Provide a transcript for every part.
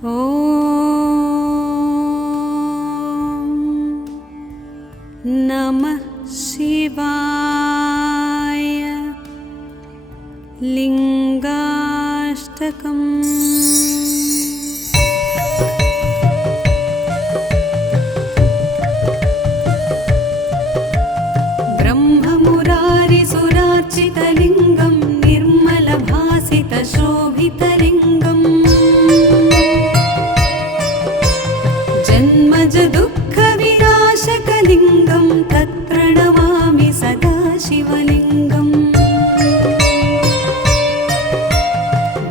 ॐ नमः शिवाय। लिंगाष्टकम्। ब्रह्ममुरारिसुरार्चितलिङ्गं निर्मलभासितशोभितलिङ्गम् जन्मज दुःखविनाशकलिङ्गं तत्प्रणमामि सदा शिवलिङ्गम्।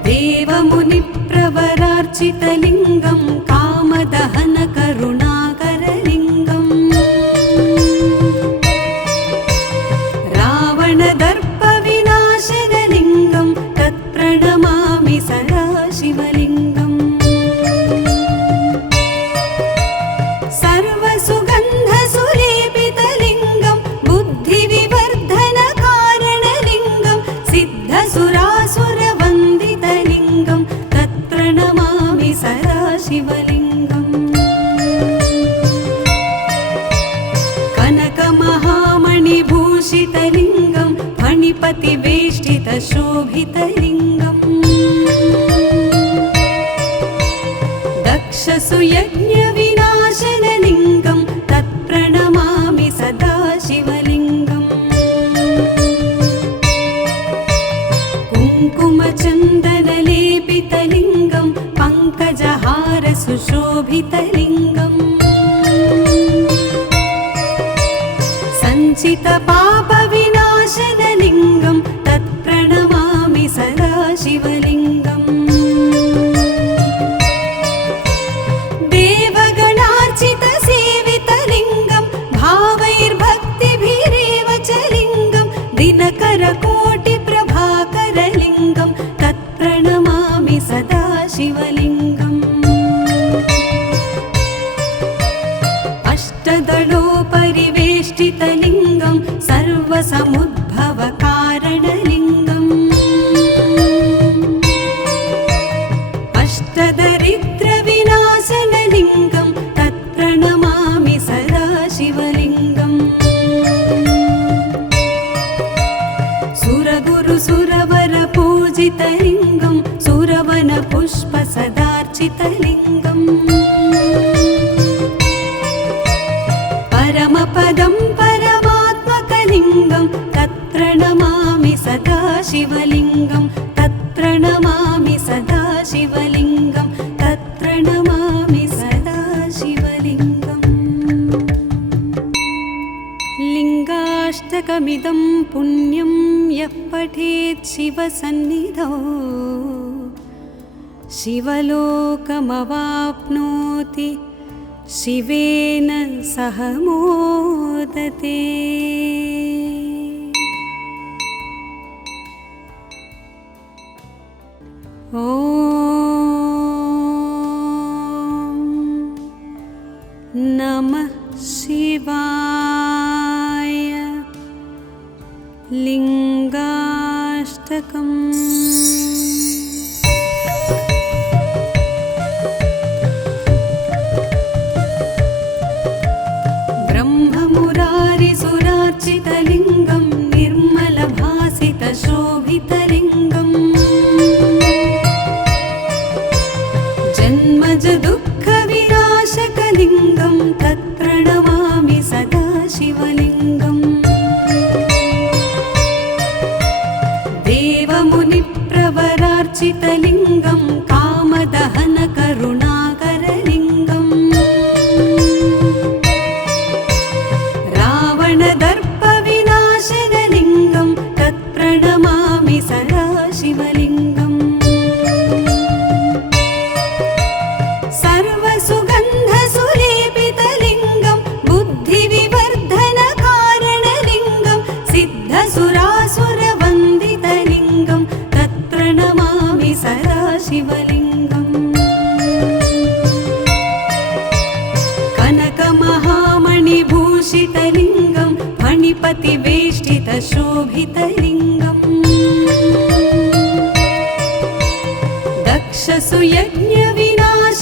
देवमुनिप्रवरार्चितलिङ्गं कामदहनकरुणाकरलिङ्गम् रावणदर्पविनाशनलिङ्गं तत्प्रणमामि सदा शिवलिङ्गम्। सर्वसुगन्धसुलेपितलिङ्गं बुद्धिविवर्धनकारणलिङ्गं सिद्धसुरासुरवन्दितलिङ्गं तत्प्रणमामि सदा शिवलिङ्गम्। कनकमहामणिभूषितलिङ्गं फणिपतिवेष्टितशोभितलिङ्गम् दक्षसुयज्ञविनाशनलिङ्गं तत्प्रणमामि सदा शिवलिङ्गम्। कुङ्कुमचन्दनलेपितलिङ्गं पङ्कजहारसुशोभितलिङ्गम् सञ्चितपापविनाशनलिङ्गं तत्प्रणमामि सदा शिवलिङ्गम्। देवगणार्चितसेवितलिङ्गं भावैर्भक्तिभिरेव च लिङ्गं दिनकरकोटिप्रभाकरलिङ्गं तत्प्रणमामि सदा शिवलिङ्गम्। अष्टदलोपरिवेष्टितलिङ्गं सर्वसमुद्भवकारणलिङ्गम् अष्टदरिद्रविनाशनलिङ्गं तत्प्रणमामि सदा शिवलिङ्गम्। सुरगुरुसुरवरपूजितलिङ्गं सुरवनपुष्पसदार्चितलिङ्गम् परमपदं परमात्मकलिङ्गं तत्प्रणमामि सदा शिवलिङ्गं तत्प्रणमामि सदा शिवलिङ्गं तत्प्रणमामि सदा शिवलिङ्गम्। लिङ्गाष्टकमिदं पुण्यं यः पठेत् शिवसन्निधौ शिवलोकमवाप्नोति शिवेन सह मोदते। ॐ नमः शिवाय। लिंगाष्टकम्। ब्रह्ममुरारिसुरार्चितलिङ्गं निर्मलभासितशोभितलिङ्गम् जन्मज दुःखविनाशकलिङ्गं तत्प्रणमामि सदा शिवलिङ्गम्। देवमुनिप्रवरार्चितलिङ्गं कामदहनकरुणाकरलिङ्गम् रावणदर्पविनाशनलिङ्गं तत्प्रणमामि सदा शिवलिङ्गम्। सर्वसुगन्धसुलेपितलिङ्गं बुद्धिविवर्धनकारणलिङ्गं सिद्धसुरासुरवन्दितलिङ्गं तत्प्रणमामि सदा शिवलिङ्गम्। कनकमहामणिभूषितलिङ्गं फणिपतिवेष्टितशोभितलिङ्गम् दक्षसुयज्ञविनाश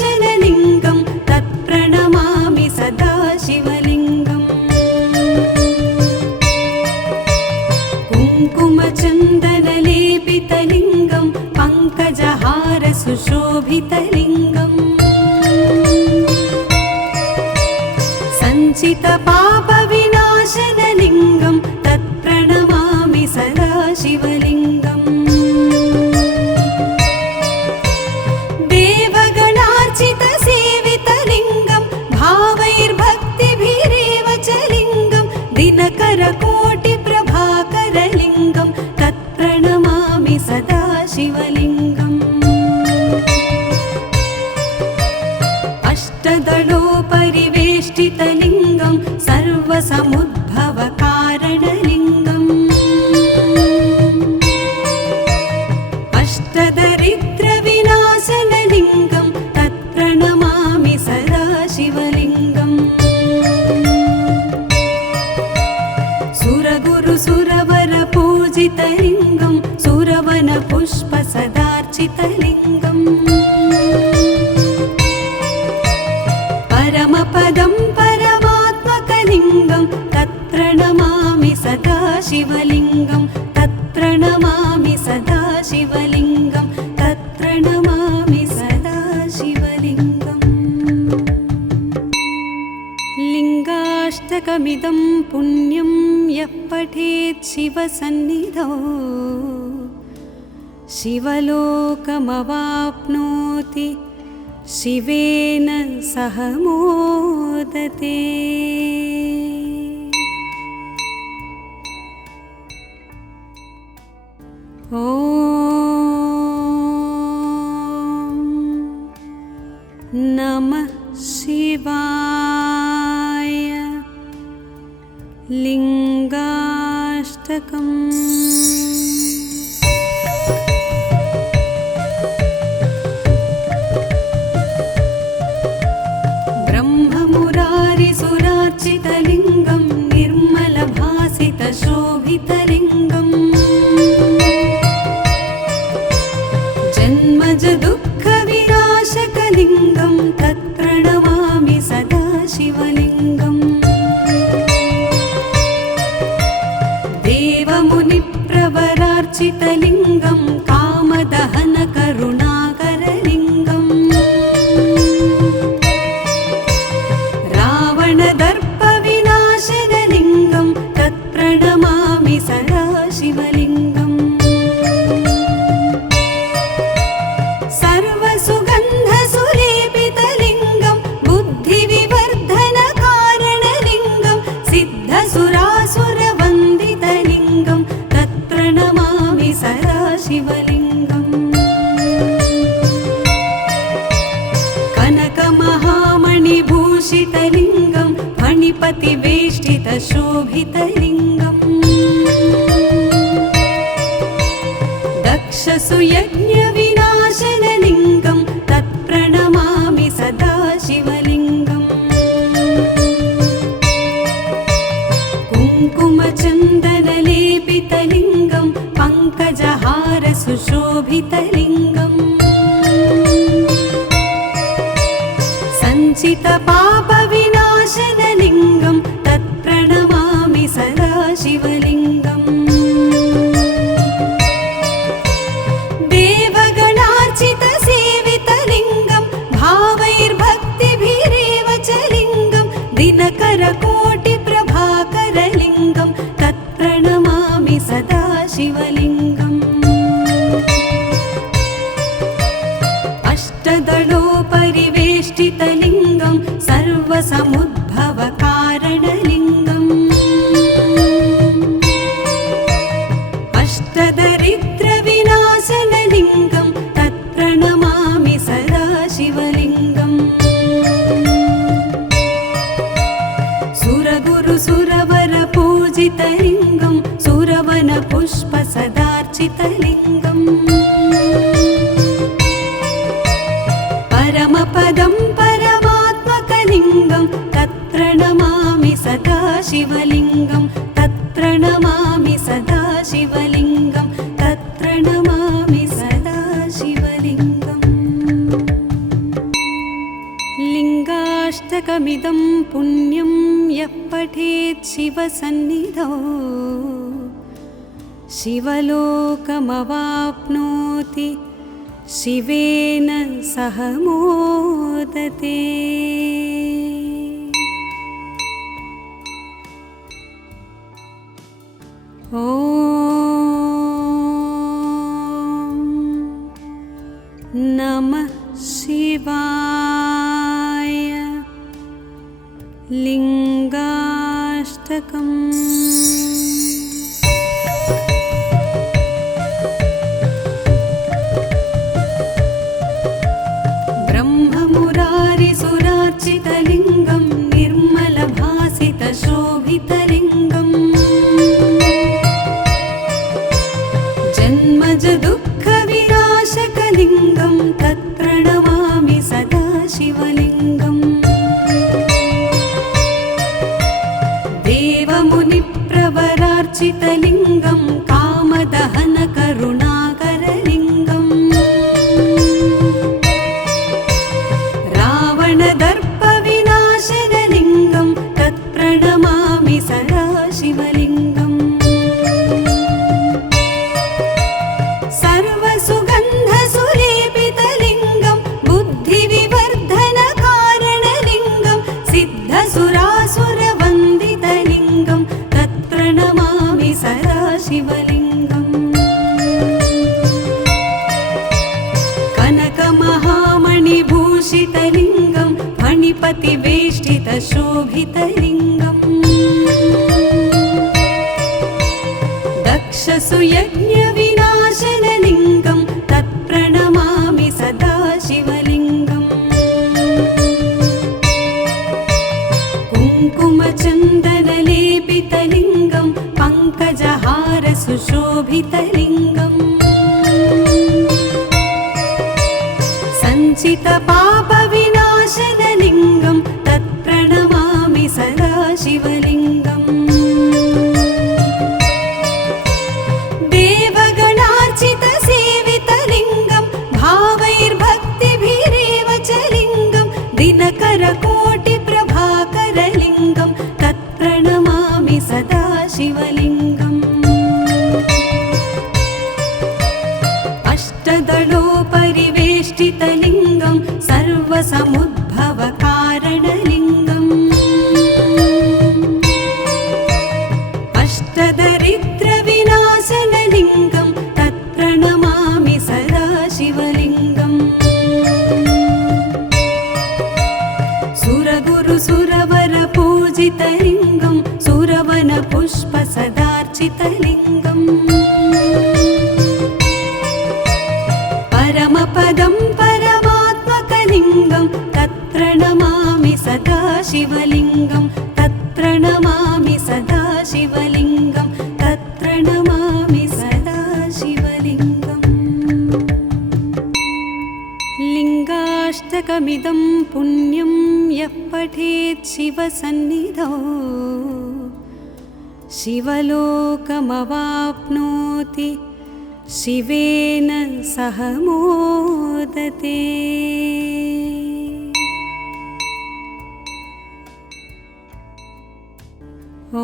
शोभितलिङ्गम् सञ्चितपापविनाशनलिङ्गं तत्प्रणमामि सदा शिवलिङ्गम् देवगणार्चितसेवितलिङ्गं भावैर्भक्तिभिरेव च लिङ्गं दिनकरकोटिप्रभाकरलिङ्गं तत्प्रणमामि सदा शिवलिङ्गम् अष्टदलोपरिवेष्टितलिङ्गं सर्वसमुद्भवकारणलिङ्गम् अष्टदरिद्रविनाशनलिङ्गं तत्प्रणमामि सदा शिवलिङ्गम् सुरगुरुसुरवरपूजितलिङ्गं सुरवनपुष्पसदार्चितलिङ्गम् परमपदं परमात्मकलिङ्गं तत्प्रणमामि सदा शिवलिङ्गं तत्प्रणमामि सदा शिवलिङ्गं तत्प्रणमामि सदा शिवलिङ्गम् लिङ्गाष्टकमिदं पुण्यं यः पठेत् शिवसन्निधौ शिवलोकमवाप्नोति शिवेन सह मोदते। ॐ नमः शिवाय। लिङ्गाष्टकम्। ब्रह्ममुरारिसुरार्चितलिङ्गं निर्मलभासितशोभितलिङ्गम् जन्मजदुःखविनाशकलिङ्गं तत्प्रणमामि सदा शिवलिङ्गम् देवमुनिप्रवरार्चितलिङ्गं कामदहनकरुणाकरलिङ्गम् रावणदर्पविनाशनलिङ्गं तत्प्रणमामि सदा शिवलिङ्गम् सर्वसुगन्धसुलेपितलिङ्गं बुद्धिविवर्धनकारणलिङ्गं सिद्धसुरासुरवन्दितलिङ्गं तत्प्रणमामि सदा शिवलिङ्गम् कनकमहामणिभूषितलिङ्गं फणिपतिवेष्टितशोभितलिङ्गम् दक्षसुयज्ञविनाशनलिङ्गं तत्प्रणमामि सदा शिवलिङ्गम् कुङ्कुमचन्दनलेपितलिङ्गं पङ्कजहारसुशोभितलिङ्गम् सञ्चितपापविनाशनलिङ्गं तत्प्रणमामि सदा शिवलिङ्गम् देवगणार्चितसेवितलिङ्गं भावैर्भक्तिभिरेव च लिङ्गं दिनकरकोटिप्रभाकरलिङ्गं तत्प्रणमामि सदा शिवलिङ्गम् अष्टदलोपरिवेष्टितलिङ्गं सर्वसमुद्भवकारणलिङ्गम् अष्टदरिद्रविनाशनलिङ्गं तत्प्रणमामि सदा शिवलिङ्गम् सुरगुरुसुरवरपूजितलिङ्गं सुरवनपुष्पसदार्चितलिङ्गम् परमपदं परमात्मकलिङ्गं तत्प्रणमामि सदा शिवलिङ्गं तत्प्रणमामि सदा शिवलिङ्गं तत्प्रणमामि सदा शिवलिङ्गम् लिङ्गाष्टकमिदं पुण्यं यः पठेत् शिवसन्निधौ शिवलोकमवाप्नोति शिवेन सह मोदते। ॐ नमः शिवाय। लिङ्गाष्टकम्। ब्रह्ममुरारिसुरार्चितलिङ्गं निर्मलभासितशोभितलिङ्गम् जन्मज दुःखविनाशकलिङ्गं तत्प्रणमामि सदा शिवलिङ्गम्। देवमुनिप्रवरार्चितलिङ्गं कामदहनकरुणाकरलिङ्गम् रावणदर्पविनाशनलिङ्गं तत्प्रणमामि सदा शिवलिङ्गम्। सर्वसुगन्धसुलेपितलिङ्गं बुद्धिविवर्धनकारणलिङ्गं सिद्धसुरासुरवन्दितलिङ्गं तत्प्रणमामि सदा शिवलिङ्गम्। कनकमहामणिभूषितलिङ्गं फणिपतिवेष्टितशोभितलिङ्गम् दक्षसुयज्ञविनाशनलिङ्गं तत्प्रणमामि सदा शिवलिङ्गम्। कुङ्कुमचन्दनलेपितलिङ्गं पङ्कजहारसुशोभितलिङ्गम् सञ्चितपापविनाशनलिङ्गं तत्प्रणमामि सदा शिवलिङ्गम्। देवगणार्चितसेवितलिङ्गं भावैर्भक्तिभिरेव च लिङ्गं दिनकरकोटिप्रभाकरलिङ्गं तत्प्रणमामि सदा शिवलिङ्गम्। अष्टदलोपरिवेष्टितलिङ्गं सर्वसमुद्भवकारणलिङ्गम् अष्टदरिद्रविनाशनलिङ्गं तत्प्रणमामि सदा शिवलिङ्गम्। सुरगुरुसुरवरपूजितलिङ्गं सुरवनपुष्पसदार्चितलिङ्गम् परमपदं परमात्मकलिङ्गं तत्प्रणमामि सदा शिवलिङ्गं तत्प्रणमामि सदा शिवलिङ्गं तत्प्रणमामि सदा शिवलिङ्गम्। लिङ्गाष्टकमिदं पुण्यं यः पठेत् शिवसन्निधौ शिवलोकमवाप्नोति शिवेन सह मोदते। ॐ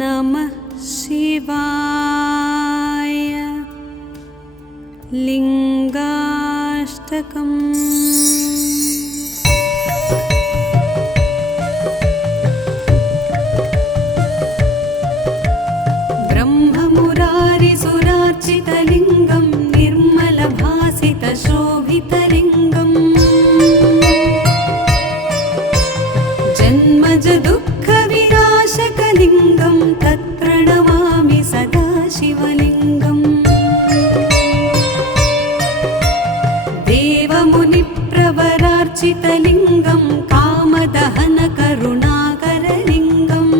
नमः शिवाय। लिङ्गाष्टकम्। ब्रह्ममुरारिसुरार्चितलिङ्गं निर्मलभासितशोभितलिङ्गम् जन्मज दुःखविनाशकलिङ्गं तत्प्रणमामि सदा शिवलिङ्गम्। देवमुनिप्रवरार्चितलिङ्गं कामदहनकरुणाकरलिङ्गम्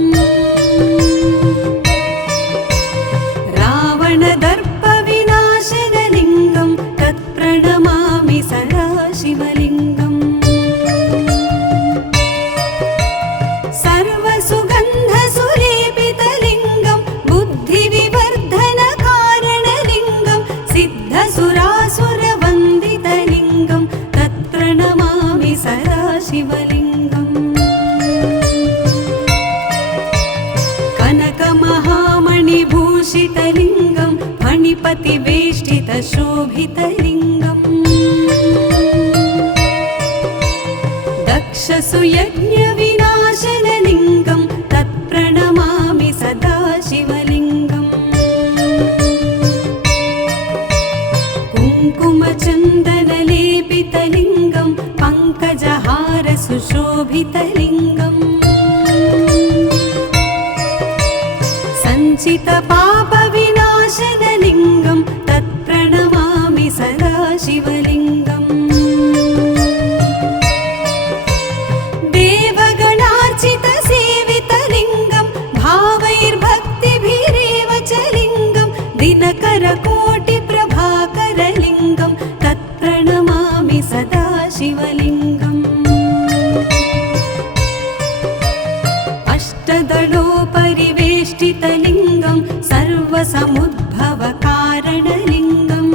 रावणदर्पविनाशनलिङ्गं तत्प्रणमामि सदा शिवलिङ्गम्। सर्वसुगन्धसुलेपितलिङ्गं बुद्धिविवर्धनकारणलिङ्गं सिद्धसुरासुरवन्दितलिङ्गं तत्प्रणमामि सदा शिवलिङ्गम्। मणिपतिवेष्टितशोभितलिङ्गम् दक्षसुयज्ञविनाशनलिङ्गं तत्प्रणमामि सदा शिवलिङ्गम् कुङ्कुमचन्दनलेपितलिङ्गं पङ्कजहारसुशोभितलिङ्गम् सञ्चितपापविनाशनलिङ्गं तत्प्रणमामि सदा शिवलिङ्गम् देवगणार्चितसेवितलिङ्गं भावैर्भक्तिभिरेव च लिङ्गं दिनकरकोटिप्रभाकरलिङ्गं तत्प्रणमामि सदा शिवलिङ्गम् अष्टदलोपरिवेष्टितलिङ्गं सर्वसमुद्भवकारणलिङ्गम्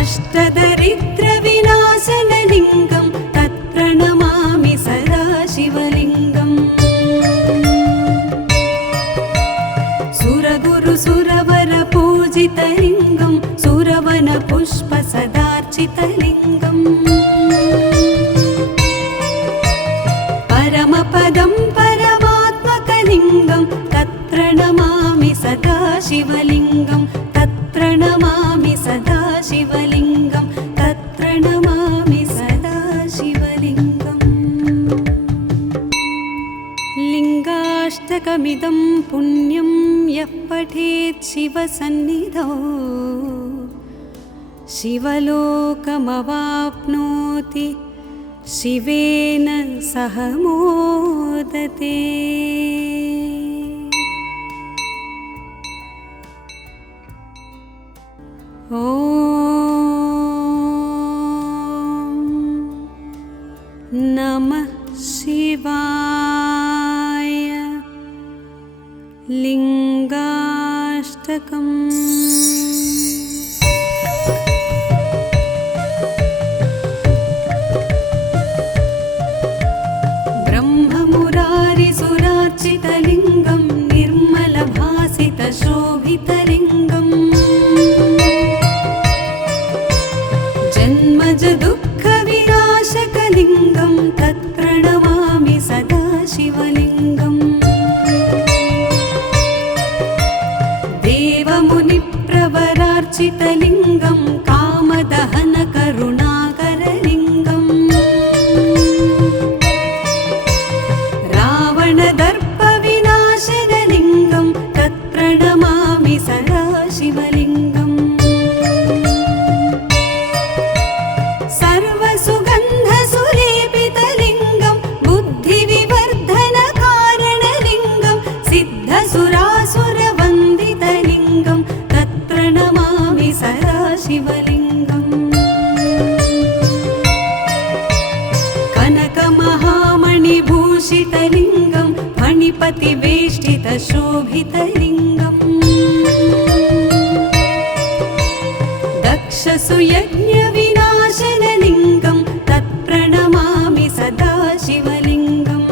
अष्टदरिद्रविनाशनलिङ्गं तत्प्रणमामि सदा शिवलिङ्गम् सुरगुरुसुरवरपूजितलिङ्गं सुरवनपुष्पसदार्चितलिङ्गम् परमपदं परमात्मकलिङ्गं तत्प्रणमामि सदा शिवलिङ्गं तत्प्रणमामि सदा शिवलिङ्गं तत्प्रणमामि सदा शिवलिङ्गम् लिङ्गाष्टकमिदं पुण्यं यः पठेत् शिवसन्निधौ शिवलोकमवाप्नोति शिवेन सह मोदते। ॐ नमः शिवाय। लिङ्गाष्टकम्। ब्रह्ममुरारिसुरार्चितलिङ्गं निर्मलभासितशोभितलिङ्गम् जन्मजदुःखविनाशकलिङ्गं तत्प्रणमामि सदा शिवलिङ्गम् देवमुनिप्रवरार्चितलिङ्गं कामदहनकरुणाकरलिङ्गम् रावणदर्पविनाशनलिङ्गं तत्प्रणमामि सदा शिवलिङ्गम् सर्वसुगन्धसुलेपितलिङ्गं बुद्धिविवर्धनकारणलिङ्गं सिद्धसुरासुरवन्दितलिङ्गं तत्प्रणमामि सदा शिवलिङ्गम् कनकमहामणिभूषितलिङ्गं मणिपतिवेष्टितशोभितलिङ्गम् दक्षसुयज्ञविनाशनलिङ्गं तत्प्रणमामि सदा शिवलिङ्गम्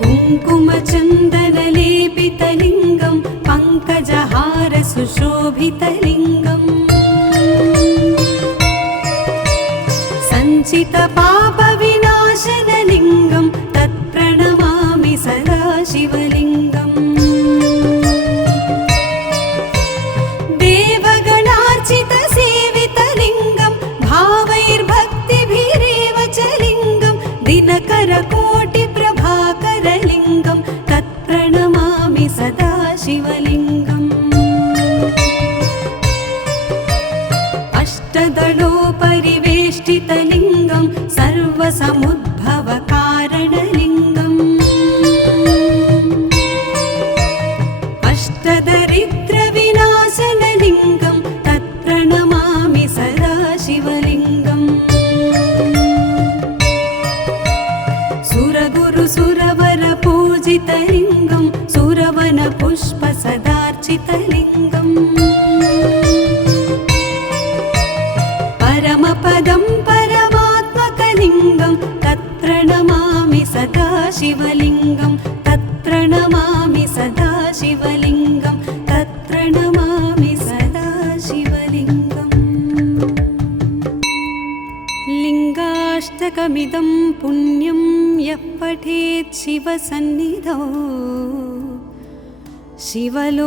कुङ्कुमचन्दनलेपितलिङ्गं पङ्कजहारसुशोभितलिङ्गम् सञ्चितपापविनाशनलिङ्गं तत्प्रणमामि सदा शिवलिङ्गम् देवगणार्चितसेवितलिङ्गं भावैर्भक्तिभिरेव च लिङ्गं दिनकरकोटिप्रभाकरलिङ्गं तत्प्रणमामि सदा शिवलिङ्गम् अष्टदलोपरिवेष्टितलिङ्गं सर्वसमुद्भवकारणलिङ्गम् अष्टदरिद्रविनाशनलिङ्गं तत्प्रणमामि सदा शिवलिङ्गम् सुरगुरुसुरवरपूजितलिङ्गं सुरवनपुष्पसदार्चितलिङ्गम् परमपदं परमात्मकलिङ्गं तत्प्रणमामि सदा शिवलिङ्गं तत्प्रणमामि तत्प्रणमामि सदा शिवलिङ्गं तत्प्रणमामि सदा शिवलिङ्गम् लिङ्गाष्टकमिदं पुण्यं यः पठेत् शिवसन्निधौ शिवलोकमवाप्नोति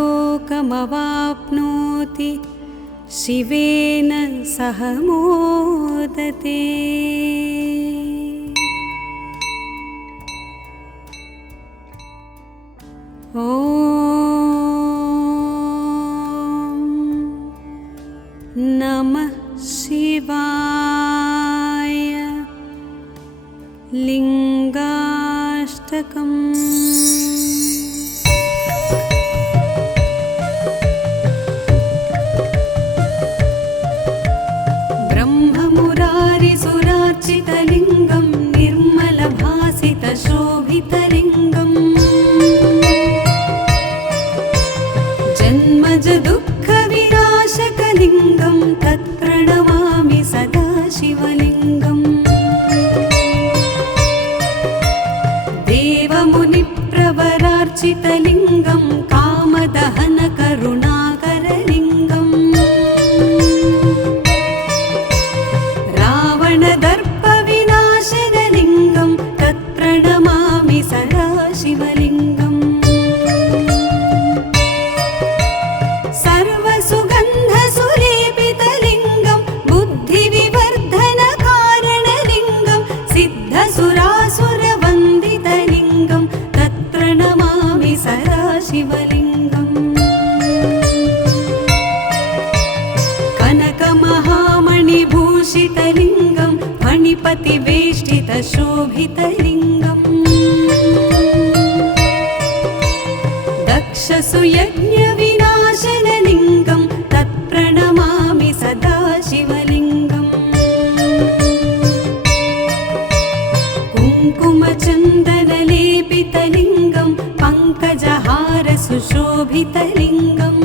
शिवेन सह मोदते। ॐ नमः शिवाय। लिङ्गाष्टकम्। ब्रह्ममुरारिसुरार्चितलिङ्गं निर्मलभासितशोभितलिङ्गम् जन्मजदुःखविनाशकलिङ्गं तत्प्रणमामि सदा शिवलिङ्गम् देवमुनिप्रवरार्चितलिङ्गं कामदहनकरुणाकरलिङ्गम् रावणदर्पविनाशनलिङ्गं तत्प्रणमामि सदा शिवलिङ्गम् सर्वसुगन्धसुलेपितलिङ्गं बुद्धिविवर्धनकारणलिङ्गं सिद्धसुरासुरवन्दितलिङ्गं तत्प्रणमामि सदा शिवलिङ्गम् कनकमहामणिभूषितलिङ्गं फणिपतिवेष्टितशोभितलिङ्गम् दक्षसुयज्ञविनाशनलिङ्गं तत्प्रणमामि सदा शिवलिङ्गम् कुङ्कुमचन्दनलेपितलिङ्गं पङ्कजहारसुशोभितलिङ्गम्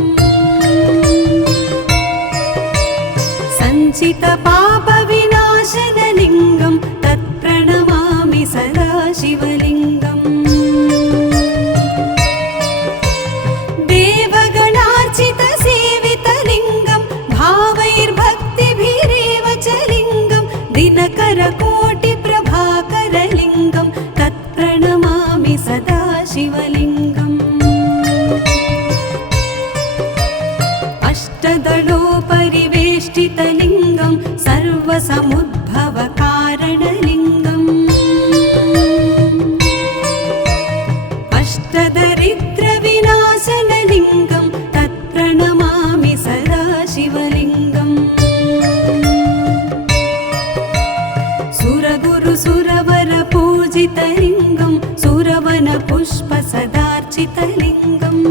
सञ्चितपापविनाशनलिङ्गं तत्प्रणमामि सदा शिवलिङ्गम् देवगणार्चितसेवितलिङ्गं भावैर्भक्तिभिरेव च लिङ्गं दिनकरकोटिप्रभाकरलिङ्गं तत्प्रणमामि सदा शिवलिङ्गम् अष्टदलोपरिवेष्टितलिङ्गं सर्वसमुद्भवकारणलिङ्गम् अष्टदरिद्रविनाशनलिङ्गं तत्प्रणमामि सदा शिवलिङ्गम् सुरगुरुसुरवरपूजितलिङ्गं सुरवनपुष्पसदार्चितलिङ्गम्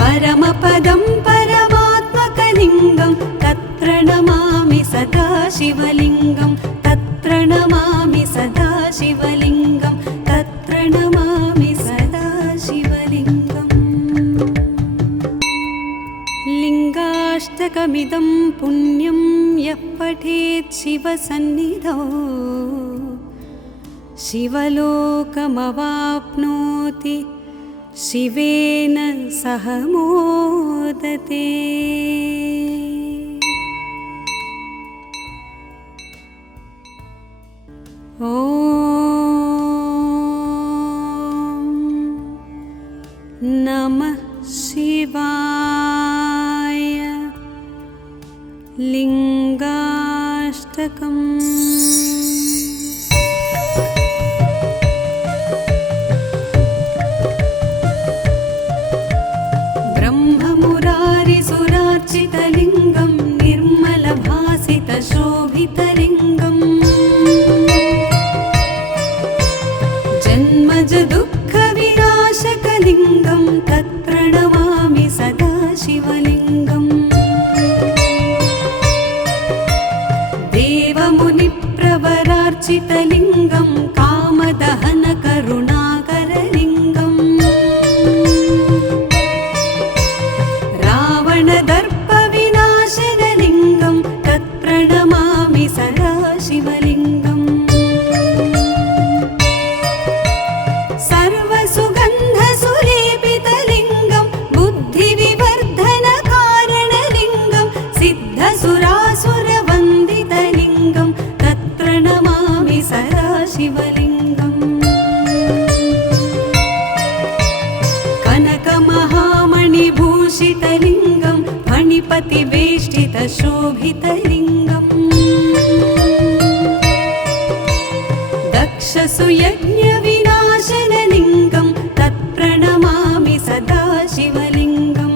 परमपदं परमात्मकलिङ्गं तत्प्रणमामि सदा शिवलिङ्गं तत्प्रणमामि सदा शिवलिङ्गं तत्प्रणमामि सदा शिवलिङ्गम् लिङ्गाष्टकमिदं पुण्यं यः पठेत् शिवसन्निधौ शिवलोकमवाप्नोति शिवेन सह मोदते। ॐ नमः शिवाय। लिङ्गाष्टकम्। ब्रह्ममुरारिसुरार्चितलिङ्गं निर्मलभासितशोभितलिङ्गम् जन्मजदुःखविनाशकलिङ्गं तत्प्रणमामि सदा शिवलिङ्गम् देवमुनिप्रवरार्चितलिङ्गं कामदहनकरुणाकरलिङ्गम् रावणदर्पविनाशनलिङ्गं तत्प्रणमामि सदा शिवलिङ्गम् भूषितलिङ्गं फणिपतिवेष्टितशोभितलिङ्गम् दक्षसुयज्ञविनाशनलिङ्गं तत्प्रणमामि सदा शिवलिङ्गम्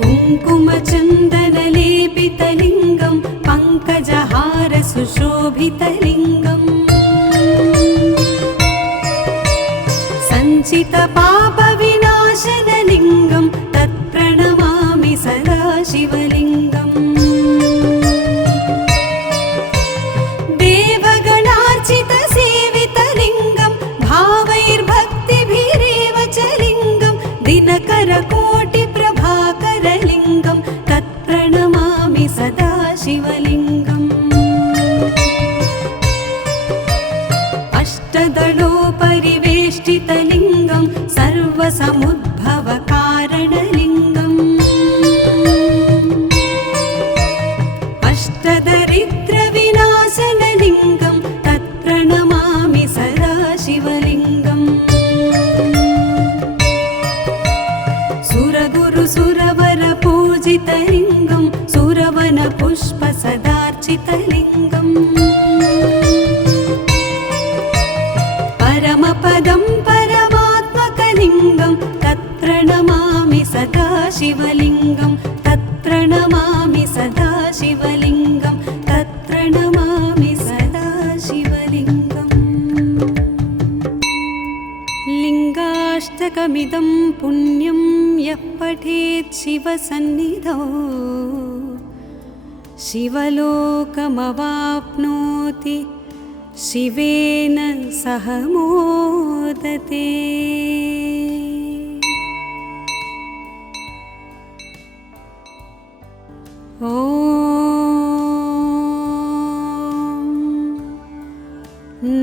कुङ्कुमचन्दनलेपितलिङ्गं पङ्कजहारसुशोभितलिङ्गम् सञ्चितपापविनाशनलिङ्गं तत्प्रणमामि सदा शिवलिङ्गम् देवगणार्चितसेवितलिङ्गं भावैर्भक्तिभिरेव च लिङ्गं दिनकरकोटिप्रभाकरलिङ्गं तत्प्रणमामि सदा शिवलिङ्गम् अष्टदलोपरिवेष्टितलिङ्गं सर्वसमुद्भवकारणलिङ्गम् अष्टदरिद्रविनाशनलिङ्गं तत्प्रणमामि सदा शिवलिङ्गम् सुरगुरुसुरवरपूजितलिङ्गं सुरवनपुष्पसदार्चितलिङ्गम् परमपदं परमात्मकलिङ्गं तत्प्रणमामि सदा शिवलिङ्गं तत्प्रणमामि सदा शिवलिङ्गं तत्प्रणमामि सदा शिवलिङ्गम् लिङ्गाष्टकमिदं पुण्यं यः पठेत् शिवसन्निधौ शिवलोकमवाप्नोति शिवेन सह मोदते। ॐ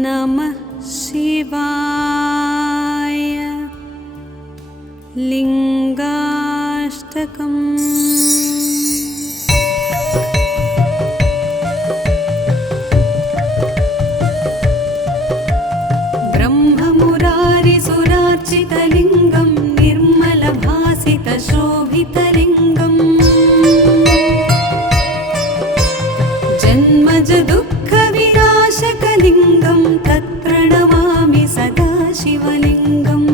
नमः शिवाय। लिङ्गाष्टकम्। ब्रह्ममुरारिसुरार्चितलिङ्गं निर्मलभासितशोभितलिङ्गम् जन्मजदुःखविनाशकलिङ्गं तत्प्रणमामि सदा शिवलिङ्गम्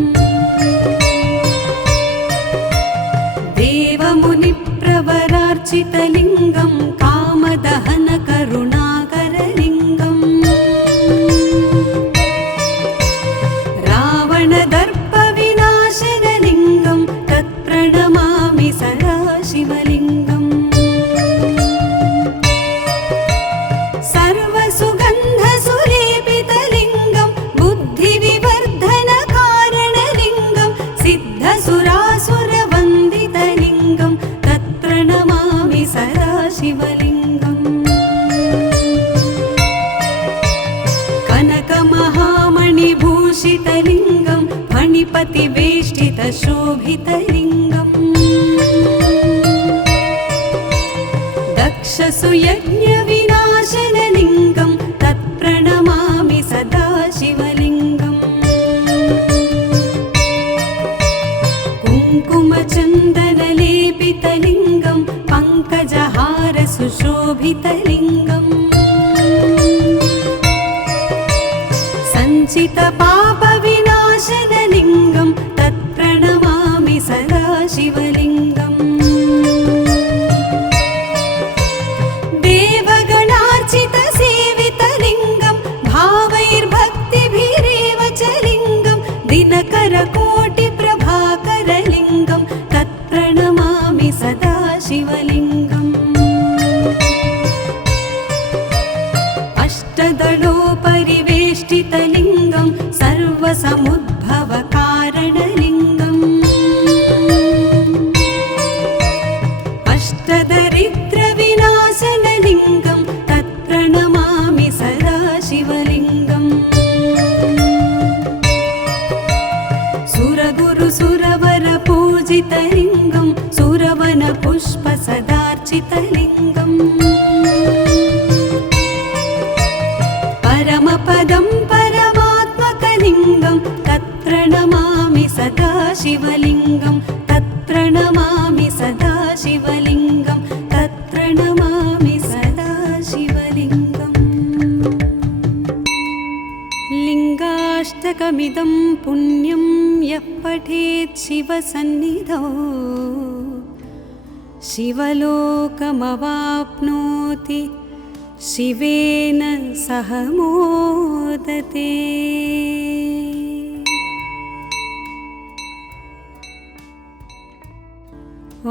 देवमुनिप्रवरार्चितलिङ्गं कामदहनकरुणाकरलिङ्गम् रावणदर्पविनाशनलिङ्गं तत्प्रणमामि सदा शिवलिङ्गम् सर्वसुगन्धसुलेपितलिङ्गं बुद्धिविवर्धनकारणलिङ्गं सिद्धसुरासुरवन्दितलिङ्गं तत्प्रणमामि सदा शिवलिङ्गम् कनकमहामणिभूषितलिङ्गं फणिपतिवेष्टितशोभितलिङ्गम् दक्षसुयज्ञविनाशनलिङ्गं तत्प्रणमामि सदा शिवलिङ्गम् कुङ्कुमचन्दनलेपितलिङ्गं पङ्कजहारसुशोभितलिङ्गम् सञ्चितपापविनाशनलिङ्गं तत्प्रणमामि सदा शिवलिङ्गम् देवगणार्चितसेवितलिङ्गं भावैर्भक्तिभिरेव च लिङ्गं दिनकरकोटिप्रभाकरलिङ्गं तत्प्रणमामि सदा शिवलिङ्गम् अष्टदलोपरिवेष्टितलिङ्गं सर्वसमुद्भवकारणलिङ्गम् अष्टदरिद्रविनाशनलिङ्गं तत्प्रणमामि सदा शिवलिङ्गम् सुरगुरुसुरवरपूजितलिङ्गं सुरवनपुष्पसदार्चितलिङ्गम् परमपदं परमात्मकलिङ्गं तत्प्रणमामि सदा शिवलिङ्गं तत्प्रणमामि सदा शिवलिङ्गं तत्प्रणमामि सदा शिवलिङ्गम् लिङ्गाष्टकमिदं पुण्यं यः पठेत् शिवसन्निधौ शिवलोकमवाप्नोति शिवेन सह मोदते। ॐ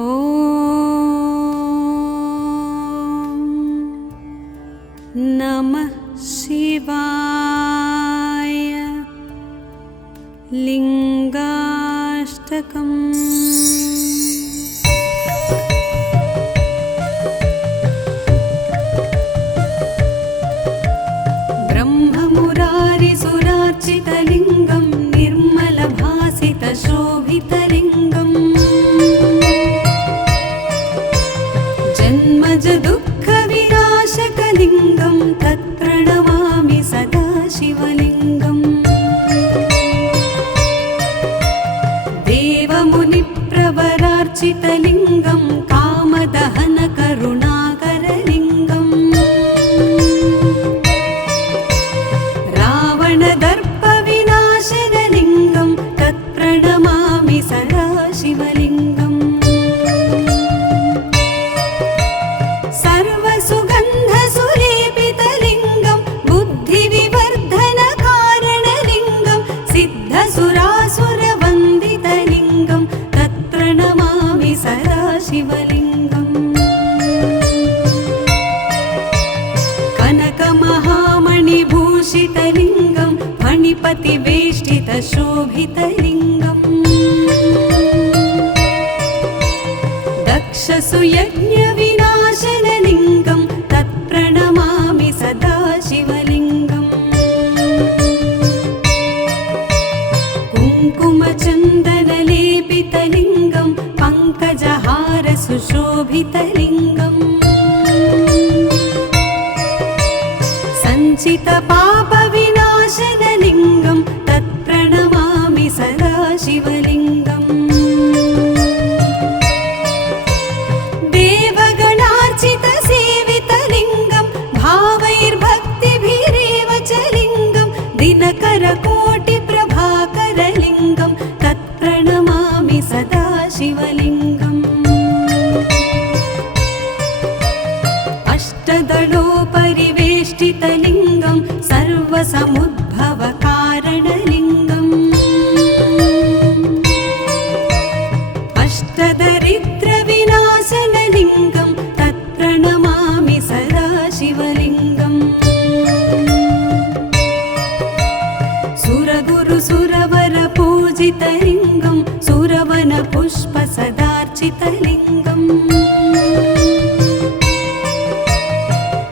नमः शिवाय। लिङ्गाष्टकम्। ब्रह्ममुरारिसुरार्चितलिङ्गं निर्मलभासितशोभितलिङ्गम् जन्मज दुःखविनाशकलिङ्गं तत्प्रणमामि सदा शिवलिङ्गम् देवमुनिप्रवरार्चितलिङ्गं कामदहनकरुणाकरलिङ्गम् रावणदर्पविनाशनलिङ्गं तत्प्रणमामि सदा शिवलिङ्गम् सर्वसुगन्धसुलेपितलिङ्गं बुद्धिविवर्धनकारणलिङ्गं सिद्धसुरासुरवन्दितलिङ्गं तत्प्रणमामि सदा शिवलिङ्गम् कनकमहामणिभूषितलिङ्गं फणिपतिवेष्टितशोभितलिङ्गम् दक्षसुयज्ञविनाशनलिङ्गं तत्प्रणमामि सदा शिवलिङ्गम् कुङ्कुमचन्दनलेपितलिङ्गं पङ्कजहारसुशोभितलिङ्गम् सञ्चितपापविनाशनलिङ्गं तत्प्रणमामि सदा शिवलिङ्गम् देवगणार्चितसेवितलिङ्गं भावैर्भक्तिभिरेव च लिङ्गं दिनकरकोटिप्रभाकरलिङ्गं तत्प्रणमामि सदा शिवलिङ्गम् अष्टदलोपरिवेष्टितलिङ्गं सर्वसमुद्भवकारणलिङ्गम् अष्टदरिद्रविनाशनलिङ्गं तत्प्रणमामि सदा शिवलिङ्गम् सुरगुरुसुरवरपूजितलिङ्गं सुरवनपुष्पसदार्चितलिङ्गम्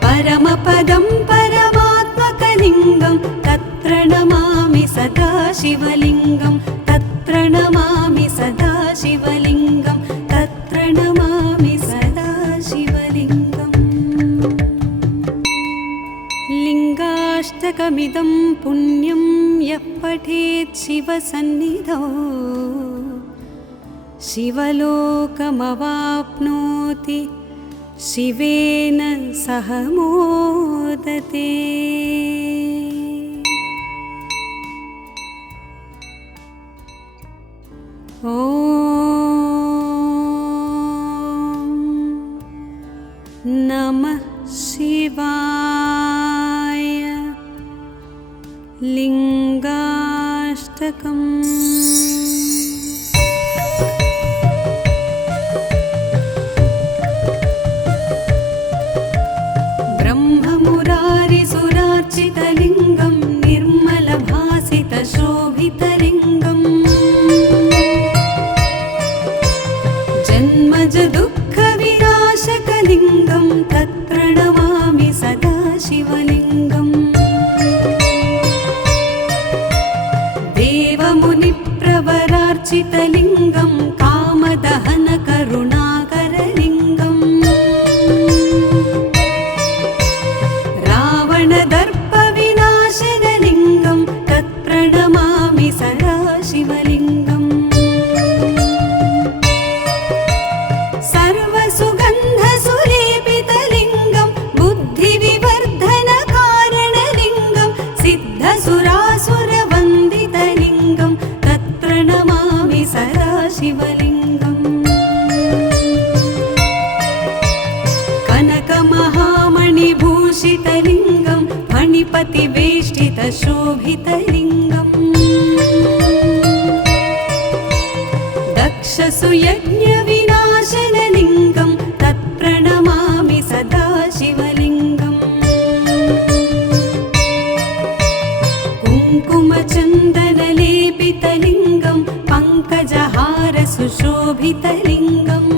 परमपदं परमात्मकलिङ्गं तत्प्रणमामि सदा शिवलिङ्गं तत्प्रणमामि सदा शिवलिङ्गं तत्प्रणमामि सदा शिवलिङ्गम् लिङ्गाष्टकमिदं पुण्यं यः पठेत् शिवसन्निधौ शिवलोकमवाप्नोति शिवेन सह मोदते। ॐ नमः शिवाय। लिङ्गाष्टकम्। ब्रह्ममुरारिसुरार्चितलिङ्गं निर्मलभासितशोभितलिङ्गम् जन्मज दुःखविनाशकलिङ्गं तत्प्रणमामि सदा शिवलिङ्गम् देवमुनिप्र शोभितलिङ्गम् दक्षसुयज्ञविनाशनलिङ्गं तत्प्रणमामि सदा शिवलिङ्गम् कुङ्कुमचन्दनलेपितलिङ्गं पङ्कजहारसुशोभितलिङ्गम्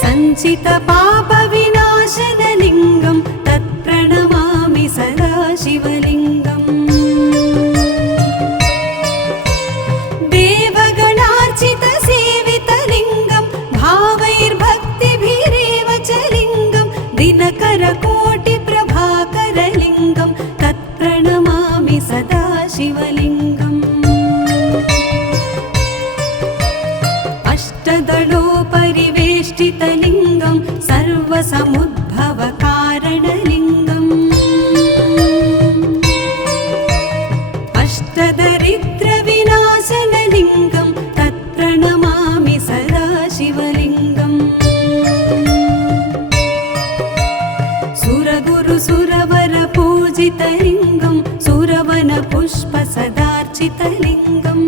सञ्चितपापविनाशनलिङ्गं तत्प्रणमामि सदा शिवलिङ्गम् देवगणार्चितसेवितलिङ्गं भावैर्भक्तिभिरेव च लिङ्गं दिनकरकोटिप्रभाकरलिङ्गं तत्प्रणमामि सदा शिवलिङ्गम् अष्टदलोपरिवेष्टितलिङ्गं सर्वसमुद्भवकारणलिङ्गम् अष्टदरिद्रविनाशनलिङ्गं तत्प्रणमामि सदा शिवलिङ्गम् सुरगुरुसुरवरपूजितलिङ्गं सुरवनपुष्पसदार्चितलिङ्गम्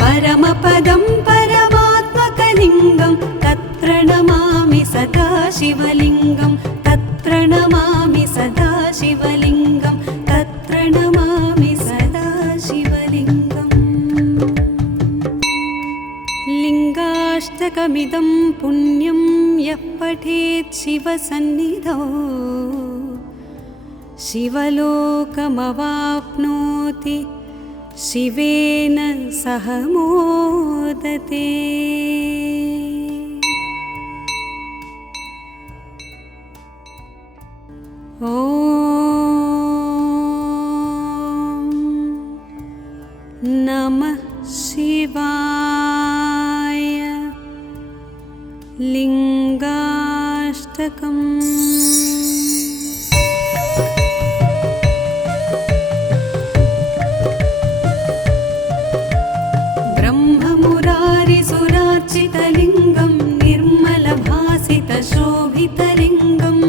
परमपदं परमात्मकलिङ्गं तत्प्रणमामि सदा शिवलिङ्गं तत्प्रणमामि सदा शिवलिङ्गं तत्प्रणमामि सदा शिवलिङ्गम् लिङ्गाष्टकमिदं पुण्यं यः पठेत् शिवसन्निधौ शिवलोकमवाप्नोति शिवेन सह मोदते। ॐ नमः शिवाय। लिङ्गाष्टकम्। ब्रह्ममुरारिसुरार्चितलिङ्गं निर्मलभासितशोभितलिङ्गम्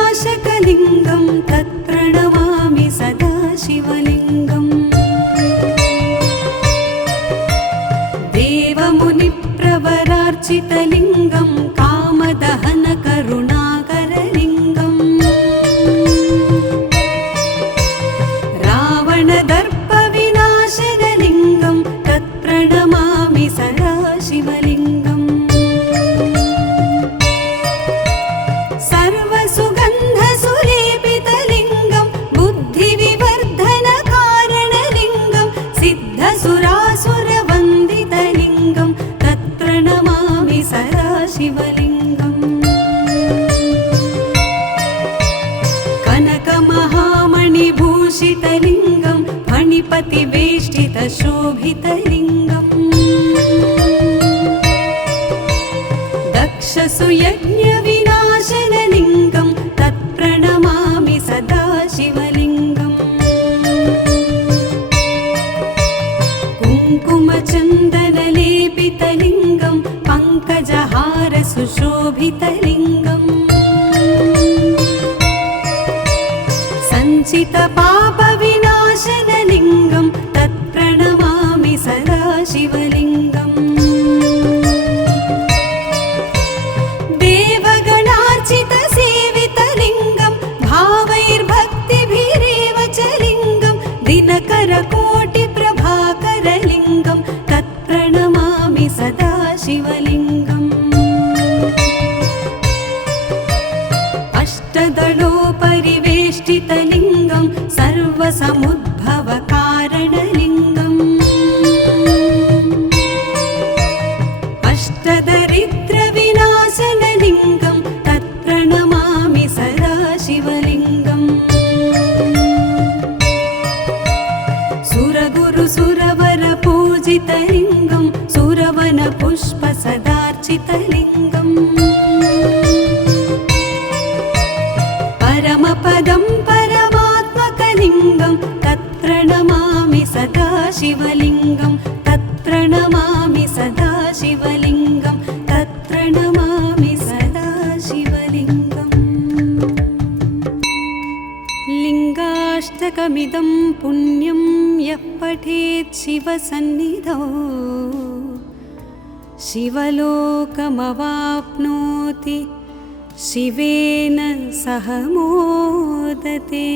जन्मजदुःखविनाशकलिङ्गं तत्प्रणमामि सदा शिवलिङ्गम् देवमुनिप्रवरार्चितलिङ्गं कामदहनकरुणाकरलिङ्गम् रावणदर्पविनाशनलिङ्गं तत्प्रणमामि सदा शिवलिङ्गम् सर्वसुगन्धसुलेपितलिङ्गं बुद्धिविवर्धनकारणलिङ्गं सिद्धसुरासुरवन्दितलिङ्गं तत्प्रणमामि सदा शिवलिङ्गम् कनकमहामणिभूषितलिङ्गं फणिपतिवेष्टितशोभितलिङ्गम् दक्षसुयज्ञविनाशनलिङ्गं तत्प्रणमामि सदा शिवलिङ्गम् कुङ्कुमचन्दनलेपितलिङ्गं पङ्कजहारसुशोभितलिङ्गम् सञ्चितपापविनाशनलिङ्गं तत्प्रणमामि सदा शिवलिङ्गम् देवगणार्चितसेवितलिङ्गं भावैर्भक्तिभिरेव च लिङ्गं दिनकरकोटिप्रभाकरलिङ्गं तत्प्रणमामि सदा शिवलिङ्गम् अष्टदलोपरिवेष्टितलिङ्गं सर्वसमुद्भवकारणलिङ्गम् अष्टदरिद्रविनाशनलिङ्गं तत्प्रणमामि सदा शिवलिङ्गम् सुरगुरुसुरवरपूजितलिङ्गं सुरवनपुष्पसदार्चितलिङ्गम् परमपदं परमात्मकलिङ्गं तत्प्रणमामि सदा शिवलिङ्गं तत्प्रणमामि सदा शिवलिङ्गं तत्र नमामि सदा शिवलिङ्गम् लिङ्गाष्टकमिदं पुण्यं यः पठेत् शिवसन्निधौ शिवलोकमवाप्नोति शिवेन सह मोदते।